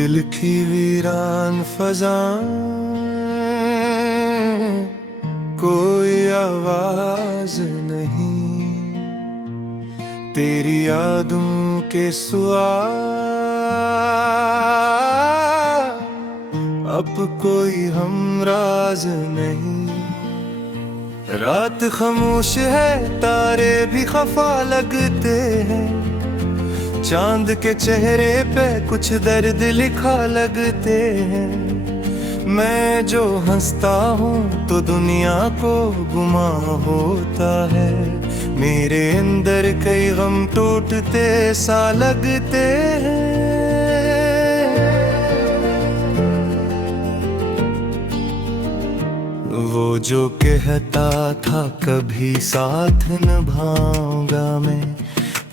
दिल की वीरान फजा, कोई आवाज नहीं, तेरी यादों के सुआ अब कोई हमराज नहीं। रात खामोश है, तारे भी खफा लगते हैं, चांद के चेहरे पे कुछ दर्द लिखा लगते हैं। मैं जो हंसता हूँ तो दुनिया को गुमा होता है, मेरे अंदर कई गम टूटते सा लगते हैं। वो जो कहता था कभी साथ निभाऊंगा मैं,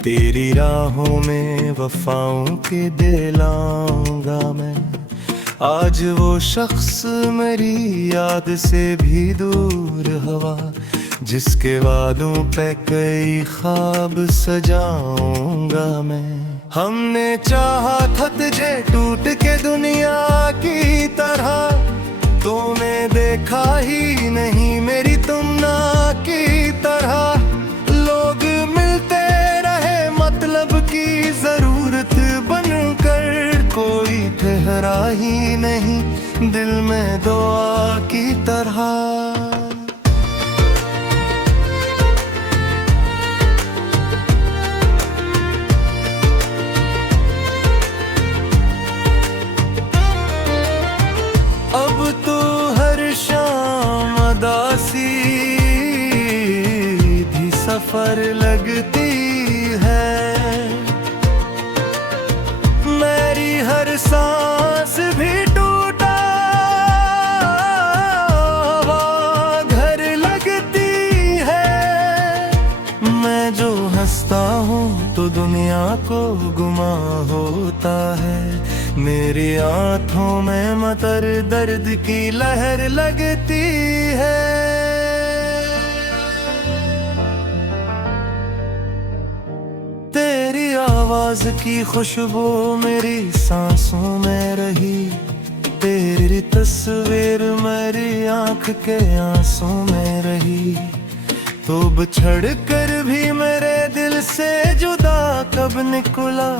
तेरी राहों में वफाओं के दिलाऊंगा मैं। आज वो शख्स मेरी याद से भी दूर हवा, जिसके वादों पे कई ख्वाब सजाऊंगा मैं। हमने चाहा था तुझे टूट के दुनिया की तरह, तूने देखा ही नहीं मेरी तुमना की तरह। लोग मिलते रहे मतलब की जरूरत बनकर, कोई ठहरा ही नहीं दिल में दुआ की तरह। अब तो हर शाम अदासी भी सफर लगती है, मेरी हर सांस भी टूटा घर लगती है। मैं जो हंसता हूँ तो दुनिया को गुमा होता है, मेरी आँखों में मतर दर्द की लहर लगती है। तेरी आवाज की खुशबू मेरी सांसों में रही, तेरी तस्वीर मेरी आँख के आंसू में रही। तो बिछड़ कर भी मेरे दिल से जुदा कब निकला,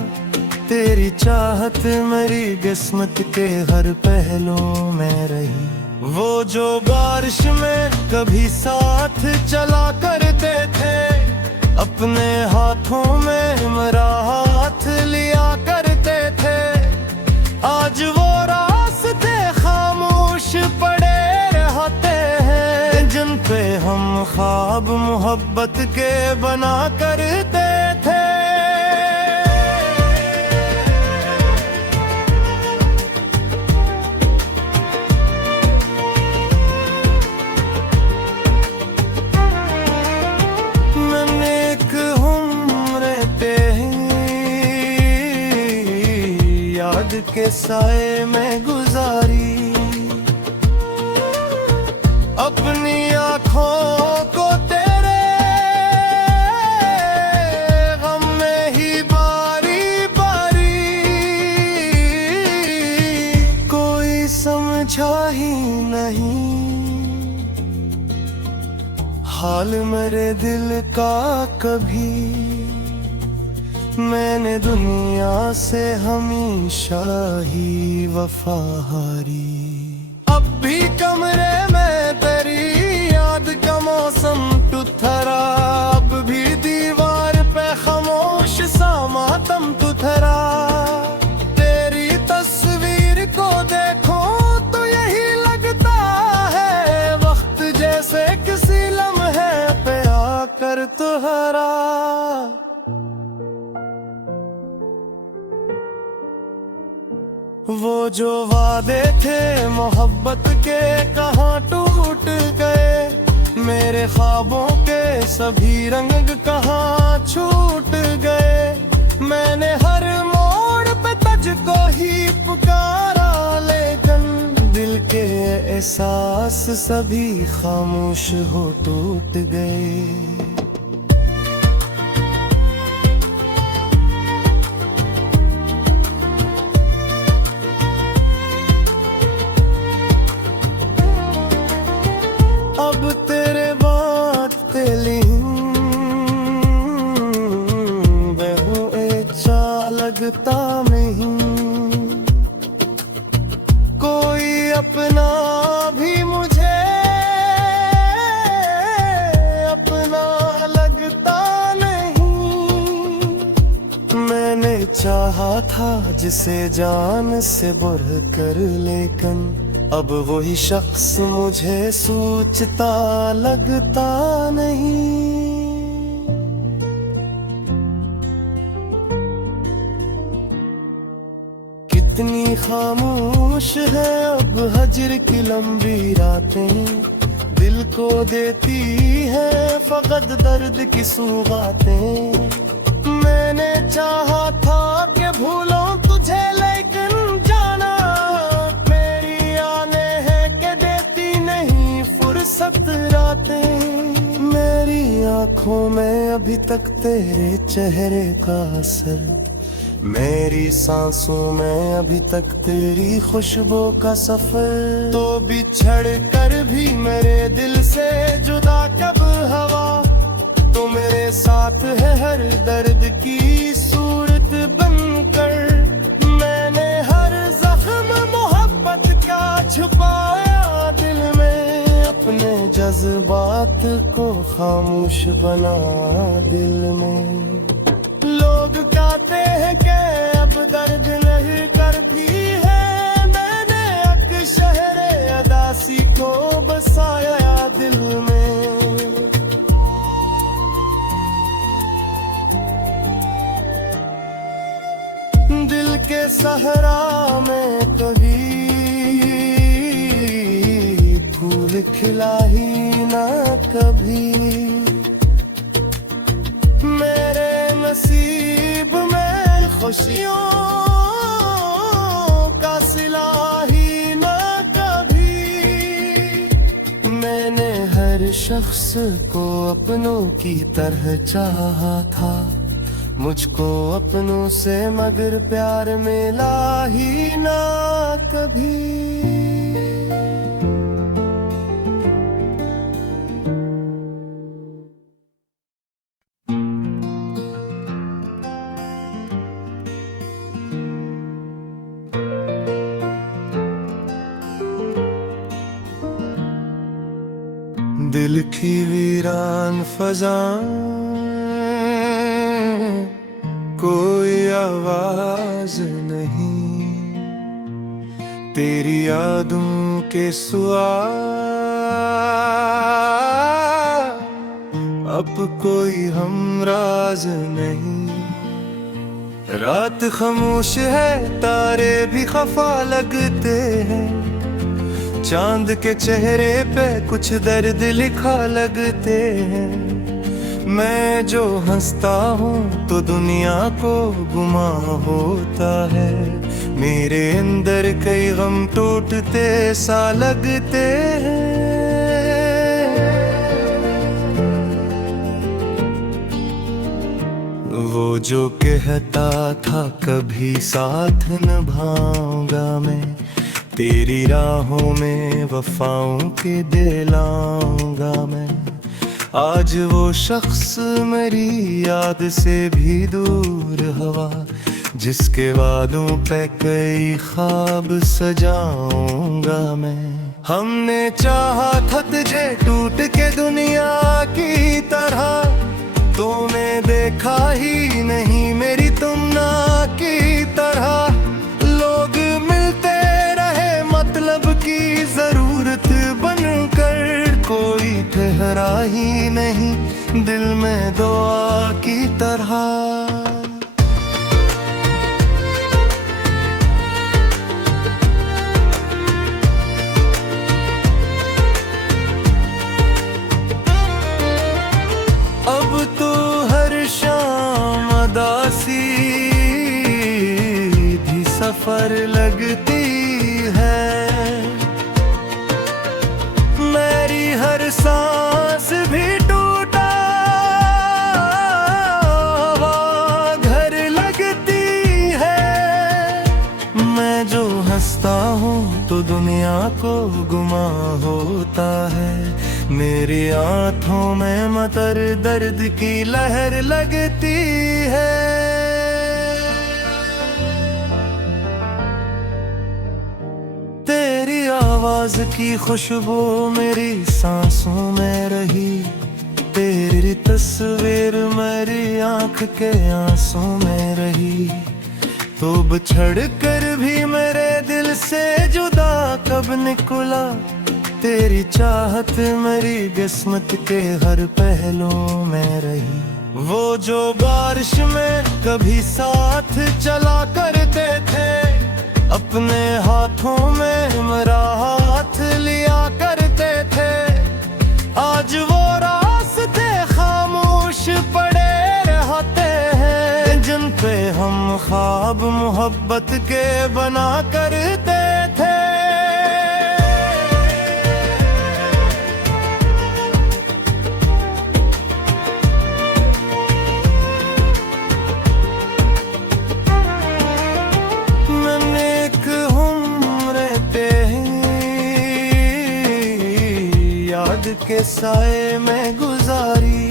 तेरी चाहत मेरी किस्मत के हर पहलू में रही। वो जो बारिश में कभी साथ चला करते थे, अपने हाथों में मेरा हाथ लिया करते थे। आज वो रास्ते खामोश पड़े रहते हैं, जिन पे हम ख्वाब मोहब्बत के बना करते थे। के साए में गुजारी, अपनी आँखों को तेरे गम में ही बारी बारी। कोई समझा ही नहीं हाल मेरे दिल का कभी, मैंने दुनिया से हमेशा ही वफा हारी। अब भी कमरे में तेरी याद का मौसम तुथरा, अब भी दीवार पे खामोश सा मातम तुथरा। तेरी तस्वीर को देखो तो यही लगता है, वक्त जैसे किसी लम्हे पे आकर तुहरा। वो जो वादे थे मोहब्बत के कहाँ टूट गए, मेरे ख्वाबों के सभी रंग कहाँ छूट गए। मैंने हर मोड़ पे तुझको ही पुकारा, लेकिन दिल के एहसास सभी खामोश हो टूट गए। लगता नहीं, कोई अपना भी मुझे अपना लगता नहीं। मैंने चाहा था जिसे जान से बढ़ कर, लेकिन अब वही शख्स मुझे सोचता लगता नहीं। कितनी खामोश है अब हजर की लंबी रातें, दिल को देती है फकत दर्द की सौगातें। मैंने चाहा था कि भूलों तुझे, लेकिन जाना मेरी आने है कि देती नहीं फुर्सत रातें। मेरी आंखों में अभी तक तेरे चेहरे का असर, मेरी सांसों में अभी तक तेरी खुशबू का सफर। तो बिछड़ कर भी मेरे दिल से जुदा कब हवा, तो मेरे साथ है हर दर्द की सूरत बनकर। मैंने हर जख्म मोहब्बत का छुपाया दिल में, अपने जज्बात को खामोश बना दिल में। लोग कहते हैं कि अब दर्द नहीं करती है, मैंने अक शहरे अदासी को बसाया दिल में। दिल के सहरा में कभी फूल खिला ही ना कभी, मेरे नसीब में खुशियों का सिला ही ना कभी। मैंने हर शख्स को अपनों की तरह चाहा था, मुझको अपनों से मगर प्यार मिला ही ना कभी। दिल की वीरान फज़ां, कोई आवाज नहीं, तेरी यादों के सुआ अब कोई हमराज नहीं। रात खामोश है, तारे भी खफा लगते हैं, चांद के चेहरे पे कुछ दर्द लिखा लगते हैं। मैं जो हंसता हूँ तो दुनिया को गुमा होता है, मेरे अंदर कई गम टूटते सा लगते हैं। वो जो कहता था कभी साथ निभाऊंगा मैं, तेरी राहों में वफाओं के दिलाऊंगा मैं। आज वो शख्स मेरी याद से भी दूर हवा, जिसके वादों पे कई ख्वाब सजाऊंगा मैं। हमने चाहा था तुझे टूट के दुनिया की तरह, तूने देखा ही नहीं मेरी तुमना की तरह। लोग मिलते रहे मतलब की जरूरत बनकर, कोई ठहरा ही नहीं दिल में दुआ की तरह। अब तो हर शाम उदासी भी सफर लगती है, मेरी हर सांस भी टूटा हुआ घर लगती है। मैं जो हंसता हूँ तो दुनिया को गुमा होता है, मेरी आंखों में मतर दर्द की लहर लगती है। आवाज की खुशबू मेरी सांसों में रही, तेरी तस्वीर मेरी आंख के आंसू में रही। तो बिछड़ कर भी मेरे दिल से जुदा कब निकला, तेरी चाहत मेरी किस्मत के हर पहलू में रही। वो जो बारिश में कभी साथ चला करते थे, अपने हाथों में मेरा हाथ लिया करते थे। आज वो रास्ते खामोश पड़े रहते हैं, जिन पे हम ख्वाब मोहब्बत के बना करते थे। के साए में गुजारी,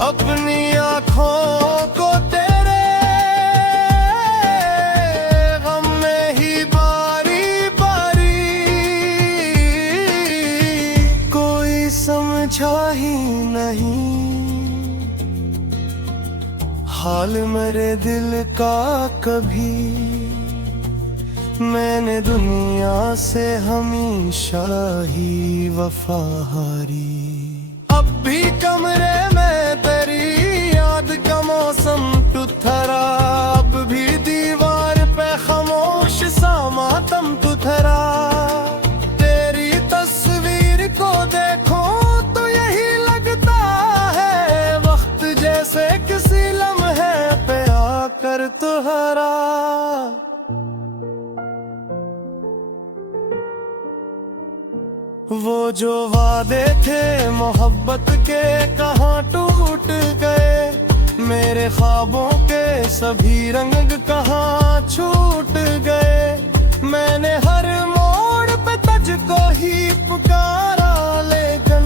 अपनी आँखों को तेरे गम में ही बारी बारी। कोई समझा ही नहीं हाल मेरे दिल का कभी, मैंने दुनिया से हमेशा ही वफा हारी। अब भी कमरे में तेरी याद का मौसम टुथरा, अब भी दीवार पे खामोश सा मातम टुथरा। तेरी तस्वीर को देखो तो यही लगता है, वक्त जैसे किसी लम्हे पे आकर तुहरा। वो जो वादे थे मोहब्बत के कहाँ टूट गए, मेरे ख्वाबों के सभी रंग कहाँ छूट गए। मैंने हर मोड़ पे तुझको ही पुकारा, लेकिन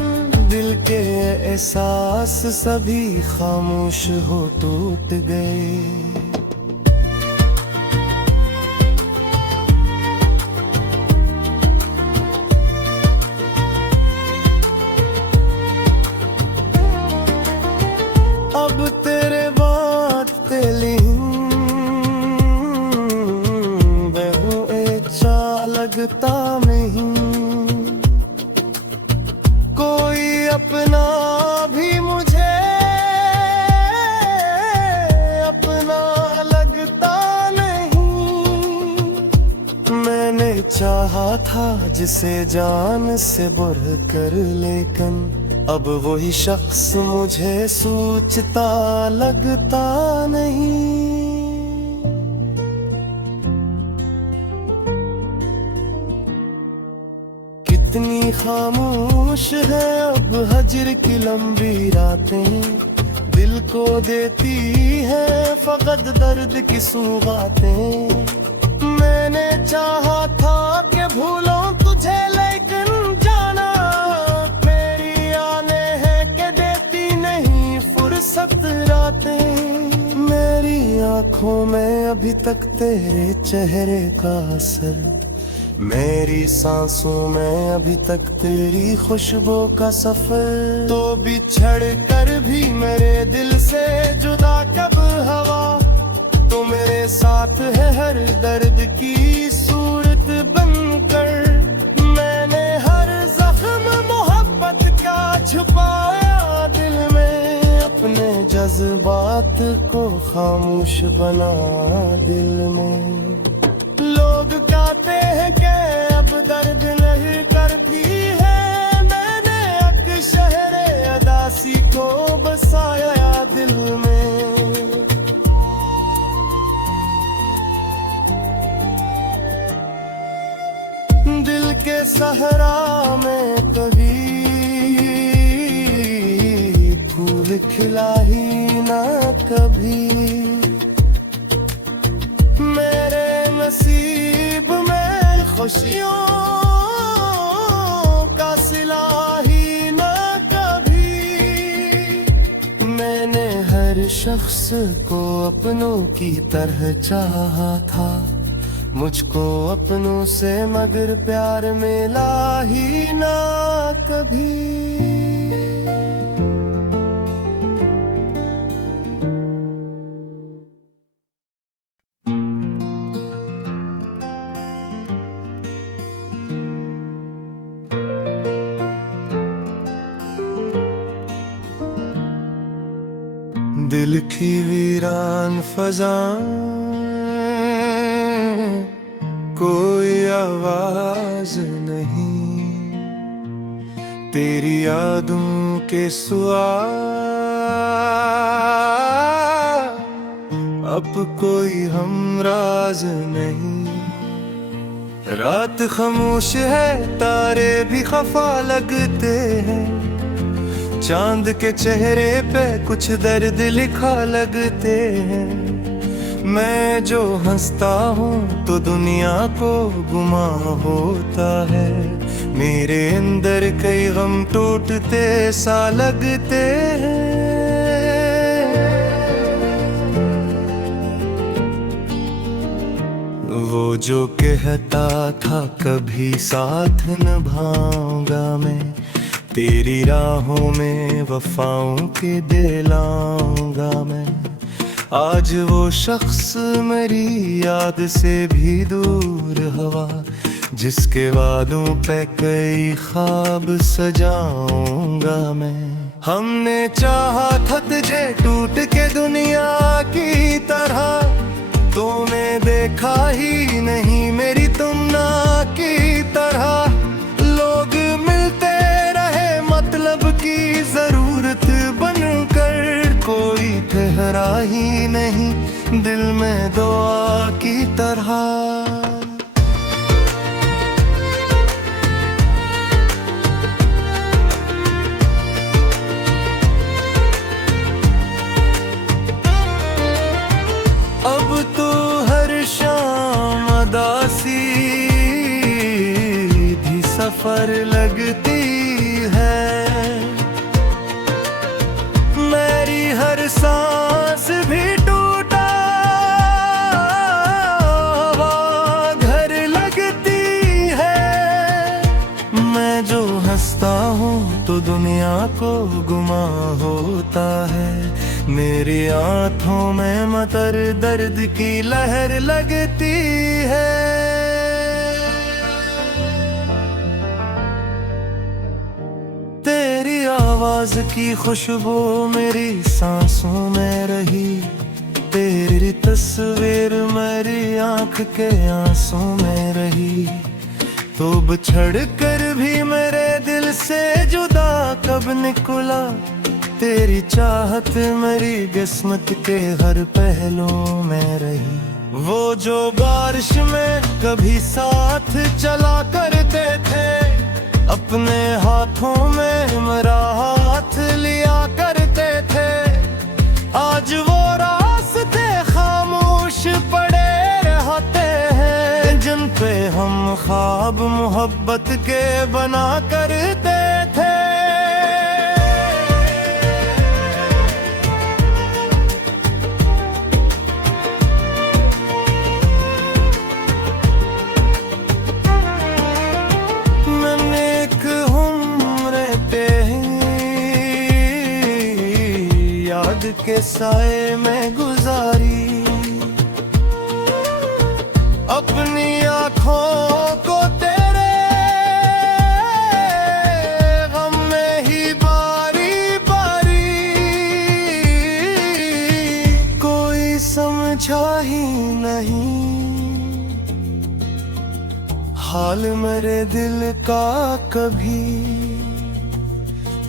दिल के एहसास सभी खामोश हो टूट गए। अब तेरे बात तेली बहु अच्छा लगता नहीं, कोई अपना भी मुझे अपना लगता नहीं। मैंने चाहा था जिसे जान से बढ़ कर, लेकिन अब वही शख्स मुझे सोचता लगता नहीं। कितनी खामोश है अब हजर की लंबी रातें, दिल को देती है फकत दर्द की सौगातें। मैंने चाहा था कि भूलों तुझे, लेकिन जाना मेरी आने है कि देती नहीं फुर्सत रातें। मेरी आंखों में अभी तक तेरे चेहरे का असर, मेरी सांसों में अभी तक तेरी खुशबू का सफर। तो बिछड़ कर भी मेरे दिल से जुदा कब हवा, तो मेरे साथ है हर दर्द की सूरत बनकर। मैंने हर जख्म मोहब्बत का छुपाया दिल में, अपने जज्बात को खामोश बना दिल में। लोग कहते हैं कि अब दर्द नहीं करती है, मैंने अक शहरे अदासी को बसाया दिल में। दिल के सहरा में कभी फूल खिला ही ना कभी, मेरे नसीब में खुशियों का सिला ही ना कभी। मैंने हर शख्स को अपनों की तरह चाहा था, मुझको अपनों से मगर प्यार मिला ही ना कभी। दिल की वीरान फजा, कोई आवाज नहीं, तेरी यादों के सुआ अब कोई हमराज नहीं। रात खामोश है, तारे भी खफा लगते हैं, चांद के चेहरे पे कुछ दर्द लिखा लगते हैं। मैं जो हंसता हूँ तो दुनिया को गुमा होता है, मेरे अंदर कई गम टूटते सा लगते हैं। वो जो कहता था कभी साथ निभाऊंगा मैं, तेरी राहों में वफाओं के दिलाऊंगा मैं। आज वो शख्स मेरी याद से भी दूर हवा, जिसके वादों पे कई ख्वाब सजाऊंगा मैं। हमने चाहा था तुझे टूट के दुनिया की तरह, तूने देखा ही नहीं मेरी तुमना की तरह। लोग मिलते रहे मतलब की जरूरत बनकर, कोई ठहरा ही नहीं दिल में दुआ की तरह। अब तो हर शाम अदासी भी सफर लगती है, मेरी हर सांस भी टूटा हवा घर लगती है। मैं जो हंसता हूँ तो दुनिया को गुमा होता है, मेरी आंखों में मतर दर्द की लहर लगती है। तेरी आवाज की खुशबू मेरी सांसों में रही, तेरी तस्वीर मेरी आंख के आंसू में रही। तो बिछड़ कर भी मेरे दिल से जुदा कब निकला, तेरी चाहत मेरी किस्मत के हर पहलू में रही। वो जो बारिश में कभी साथ चला करते थे, अपने हाथों में मेरा हाथ लिया करते थे। आज वो रास्ते खामोश पड़े रहते हैं, जिन पे हम ख्वाब मोहब्बत के बना करते थे। के साए में गुजारी, अपनी आँखों को तेरे गम में ही बारी बारी। कोई समझा ही नहीं हाल मेरे दिल का कभी,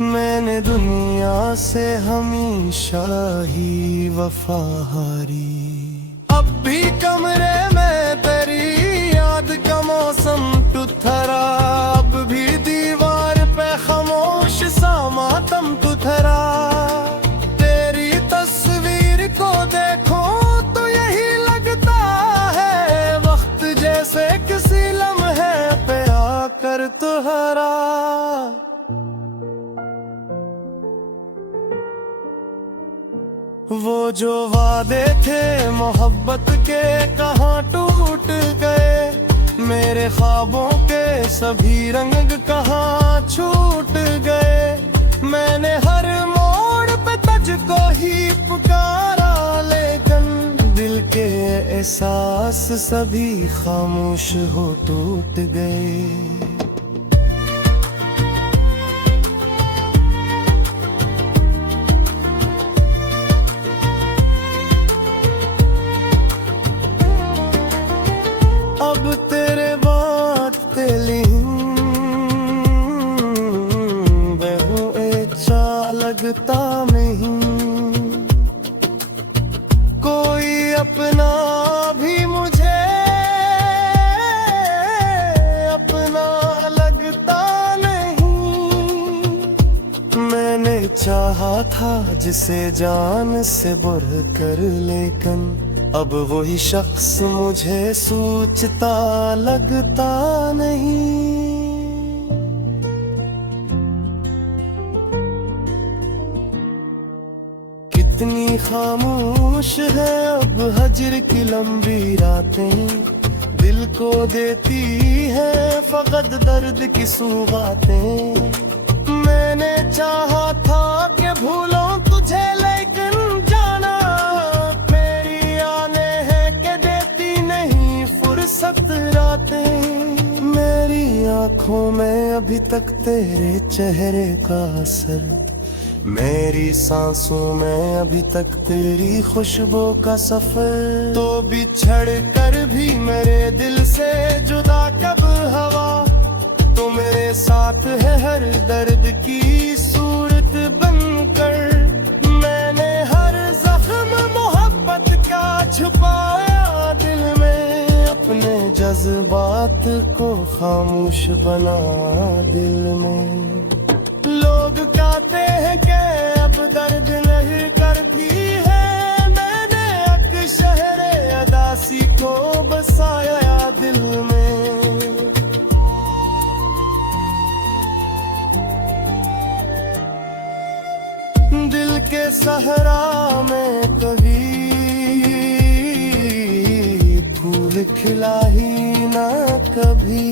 मैंने दुनिया से हमेशा ही वफा हारी। अब भी कमरे में तेरी याद का मौसम टुथरा, अब भी दीवार पे खामोश सा मातम टुथरा। तेरी तस्वीर को देखो तो यही लगता है, वक्त जैसे किसी लम्हे पे आकर तुहरा। वो जो वादे थे मोहब्बत के कहाँ टूट गए, मेरे ख्वाबों के सभी रंग कहाँ छूट गए। मैंने हर मोड़ पे तुझको ही पुकारा, लेकिन दिल के एहसास सभी खामोश हो टूट गए। अब तेरे बात तेली बहु अच्छा लगता नहीं, कोई अपना भी मुझे अपना लगता नहीं। मैंने चाहा था जिसे जान से बढ़ कर, लेकिन अब वही शख्स मुझे सोचता लगता नहीं। कितनी खामोश है अब हजर की लंबी रातें, दिल को देती है फकत दर्द की सौगातें। मैंने चाहा था कि भूलों तुझे, लेकिन जाना मेरी आने है के देती नहीं फुर्सत रातें। मेरी आंखों में अभी तक तेरे चेहरे का असर, मेरी सांसों में अभी तक तेरी खुशबू का सफर। तो बिछड़ कर भी मेरे दिल से जुदा कब हवा, तो मेरे साथ है हर दर्द की सूरत बनकर। मैंने हर जख्म मोहब्बत का छुपाया दिल में, अपने जज्बात को खामोश बना दिल में। लोग कहते हैं कि अब दर्द नहीं करती है, मैंने एक शहर अदासी को बसाया दिल में। दिल के सहरा में कभी फूल खिला ही ना कभी,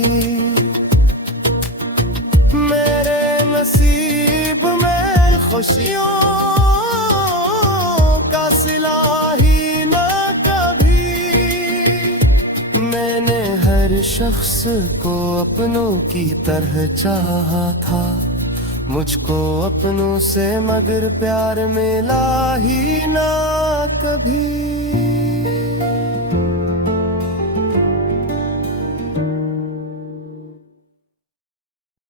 मेरे नसीब में खुशियों का सिला ही ना कभी। मैंने हर शख्स को अपनों की तरह चाहा था, मुझको अपनों से मगर प्यार मिला ही ना कभी।